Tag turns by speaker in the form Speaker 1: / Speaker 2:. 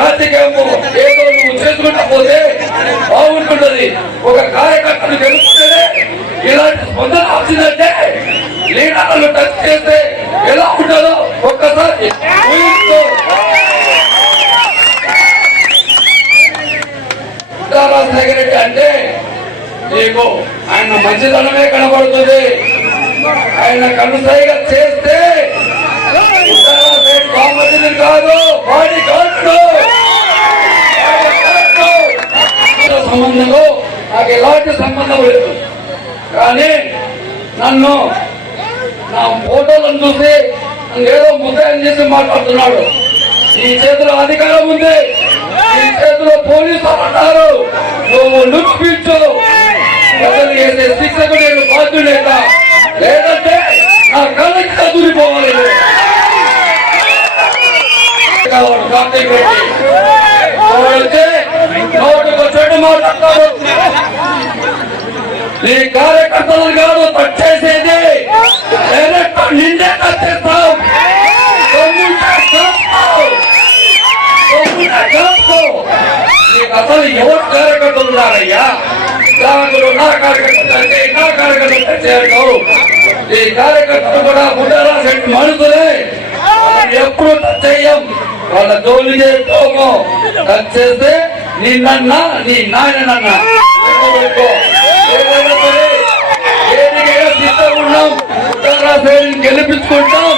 Speaker 1: రాజకీయము ఏదో నువ్వు చేసుకుంటా పోతే బాగుంటుంటది ఒక కార్యకర్తను గెలుపుకుంటేనే ఇలాంటి స్పందన వచ్చిందంటే లీడర్లు టచ్ చేస్తే ఎలా ఉంటుందో ఒక్కసారి రాజశేఖర రెడ్డి అంటే నీకు ఆయన మంచితనమే కనబడుతుంది. ఆయన కనుసైగా చేస్తే సంబంధంలో నాకు ఎలాంటి సంబంధం లేదు. కానీ నన్ను నా ఫోటోలను చూసి ఏదో ముద్దాయం చేసి మాట్లాడుతున్నాడు. ఈ చేతిలో అధికారం ఉంది. ఈ చేతిలో పోలీసులు అంటారు నువ్వు నిరూపించు ప్రజలు చేసే శిక్షకు నేను బాధ్యులేక లేదంటే నా కళ్ళకి దూరిపోవాలి కావాలి కార్తీక్ రెడ్డి నీ కార్యకర్తలు కాదు పట్టేసేది డైరెక్ట్ నిండే నీకు అసలు ఎవరు కార్యకర్తలు ఉన్నారయ్యా? గ్రామంలో నా కార్యకర్తలు అంటే నా కార్యకర్తలు చేయడం ఈ కార్యకర్తలు కూడా ఉండరా సెట్ మనుషులే. ఎప్పుడు టచ్ చేయం వాళ్ళ జోలి పోము. టచ్ చేస్తే నిన్నన్నా నీ నాయనన్నా ఏదైనా సరే దేనికైనా సిద్ధం ఉన్నాం ఉత్తరా శ్రేణిని గెలిపించుకుంటాం